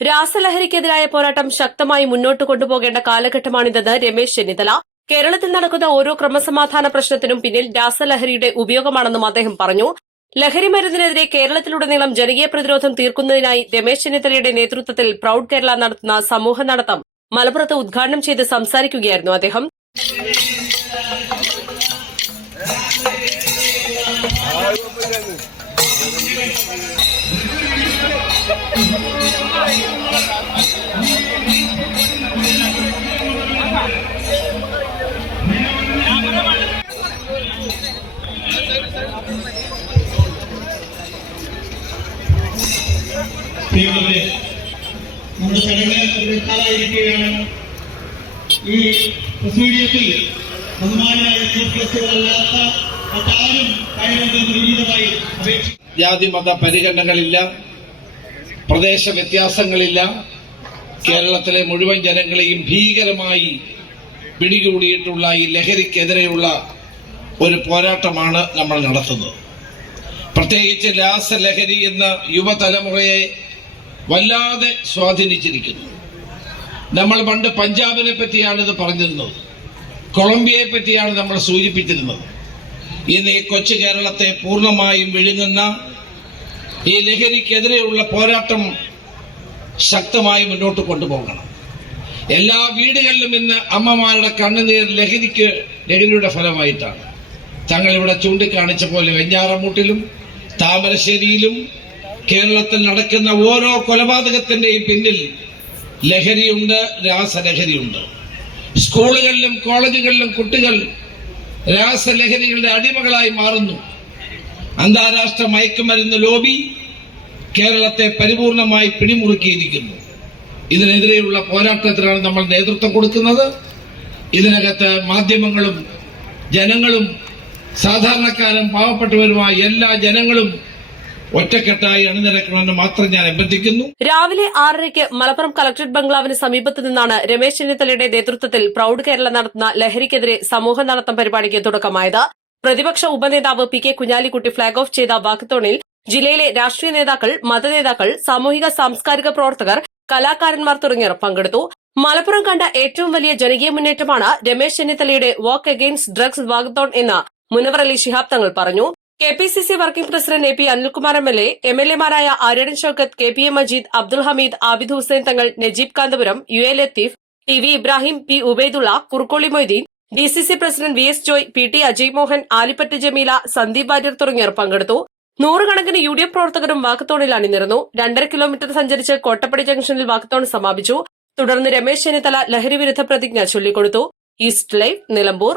രാസലഹരിക്കെതിരായ പോരാട്ടം ശക്തമായി മുന്നോട്ട് കൊണ്ടുപോകേണ്ട കാലഘട്ടമാണിതെന്ന് രമേശ് ചെന്നിത്തല. കേരളത്തിൽ നടക്കുന്ന ഓരോ ക്രമസമാധാന പ്രശ്നത്തിനും പിന്നിൽ രാസലഹരിയുടെ ഉപയോഗമാണെന്നും അദ്ദേഹം പറഞ്ഞു. ലഹരി മരുന്നിനെതിരെ കേരളത്തിലുടനീളം ജനകീയ പ്രതിരോധം തീർക്കുന്നതിനായി രമേശ് ചെന്നിത്തലയുടെ നേതൃത്വത്തിൽ പ്രൌഡ് കേരള നടത്തുന്ന സമൂഹ നടത്തം മലപ്പുറത്ത് ഉദ്ഘാടനം ചെയ്ത് സംസാരിക്കുകയായിരുന്നു അദ്ദേഹം. പ്രിയമുള്ളവരെ നമ്മുടെ ചടങ്ങ് നിർത്താറായിരിക്കുകയാണ് ഈ പ്രസീഡിയത്തിൽ ബഹുമാനായ ചീഫ് ഗസ്റ്റുകളല്ലാത്ത മറ്റാരും കയറുന്നത് വിനീതമായി അപേക്ഷിക്കുന്നു ജാതി മത പരിഗണനകളില്ല. പ്രദേശ വ്യത്യാസങ്ങളില്ല. കേരളത്തിലെ മുഴുവൻ ജനങ്ങളെയും ഭീകരമായി പിടികൂടിയിട്ടുള്ള ഈ ലഹരിക്കെതിരെയുള്ള ഒരു പോരാട്ടമാണ് നമ്മൾ നടത്തുന്നത്. പ്രത്യേകിച്ച് രാസലഹരി എന്ന യുവതലമുറയെ വല്ലാതെ സ്വാധീനിച്ചിരിക്കുന്നു. നമ്മൾ പണ്ട് പഞ്ചാബിനെ പറ്റിയാണ് ഇത് പറഞ്ഞിരുന്നത്. കൊളംബിയയെ പറ്റിയാണ് നമ്മൾ സൂചിപ്പിച്ചിരുന്നത്. ഇന്ന് ഈ കൊച്ചു കേരളത്തെ പൂർണമായും വിഴുങ്ങുന്ന ഈ ലഹരിക്കെതിരെയുള്ള പോരാട്ടം ശക്തമായി മുന്നോട്ട് കൊണ്ടുപോകണം. എല്ലാ വീടുകളിലും ഇന്ന് അമ്മമാരുടെ കണ്ണുനീർ ലഹരിക്ക് ലഹരിയുടെ ഫലമായിട്ടാണ്. തങ്ങൾ ഇവിടെ ചൂണ്ടിക്കാണിച്ച പോലെ വെഞ്ഞാറമൂട്ടിലും താമരശ്ശേരിയിലും കേരളത്തിൽ നടക്കുന്ന ഓരോ കൊലപാതകത്തിന്റെയും പിന്നിൽ ലഹരിയുണ്ട് രാസലഹരിയുണ്ട്. സ്കൂളുകളിലും കോളേജുകളിലും കുട്ടികൾ രാസലഹരികളുടെ അടിമകളായി മാറുന്നു. അന്താരാഷ്ട്ര മയക്കുമരുന്ന് ലോബി കേരളത്തെ പരിപൂർണമായി പിടിമുറുക്കിയിരിക്കുന്നു. ഇതിനെതിരെയുള്ള പോരാട്ടത്തിനാണ് നമ്മൾ നേതൃത്വം കൊടുക്കുന്നത്. ഇതിനകത്ത് മാധ്യമങ്ങളും ജനങ്ങളും സാധാരണക്കാരും പാവപ്പെട്ടവരുമായ എല്ലാ ജനങ്ങളും ഒറ്റക്കെട്ടായി അണിനിരക്കണമെന്ന് മാത്രം ഞാൻ അഭ്യർത്ഥിക്കുന്നു. രാവിലെ ആറരയ്ക്ക് മലപ്പുറം കളക്ടറേറ്റ് ബംഗ്ലാവിന് സമീപത്ത് നിന്നാണ് രമേശ് ചെന്നിത്തലയുടെ നേതൃത്വത്തിൽ പ്രൌഡ് കേരള നടത്തുന്ന ലഹരിക്കെതിരെ സമൂഹ നടത്തം പരിപാടിക്ക് തുടക്കമായത്. പ്രതിപക്ഷ ഉപനേതാവ് P K Kunhalikutty flag off ചെയ്ത വാക്കത്തോണിൽ ജില്ലയിലെ രാഷ്ട്രീയ നേതാക്കൾ മതനേതാക്കൾ സാമൂഹിക സാംസ്കാരിക പ്രവർത്തകർ കലാകാരന്മാർ തുടങ്ങിയവർ പങ്കെടുത്തു. മലപ്പുറം കണ്ട ഏറ്റവും വലിയ ജനകീയ മുന്നേറ്റമാണ് രമേശ് ചെന്നിത്തലയുടെ വാക്ക് അഗെയിൻസ്റ്റ് ഡ്രഗ്സ് വാഗ്ദോൺ എന്ന് മുനവർ അലി ശിഹാബ് തങ്ങൾ പറഞ്ഞു. K P C C working president A P Anilkumar M L A M L എമാരായ Aryadan Shoukath K P A Majeed Abdul Hameed Abid Hussain Thangal Najeeb Kanthapuram U A Latheef T V Ibrahim P Ubaidulla Kurukkoli Moideen D C C president V S Joy P T Ajay Mohan Alipatt Jameela Sandeep Warrier തുടങ്ങിയവർ പങ്കെടുത്തു. നൂറുകണക്കിന് U D F പ്രവർത്തകരും വാക്കത്തോണിൽ അണിനിരന്നു. രണ്ടര kilometre സഞ്ചരിച്ച് കോട്ടപ്പടി ജംഗ്ഷനിൽ walkathon സമാപിച്ചു. തുടർന്ന് രമേശ് ചെന്നിത്തല ലഹരി വിരുദ്ധ പ്രതിജ്ഞ ചൊല്ലിക്കൊടുത്തു. East live Nilambur.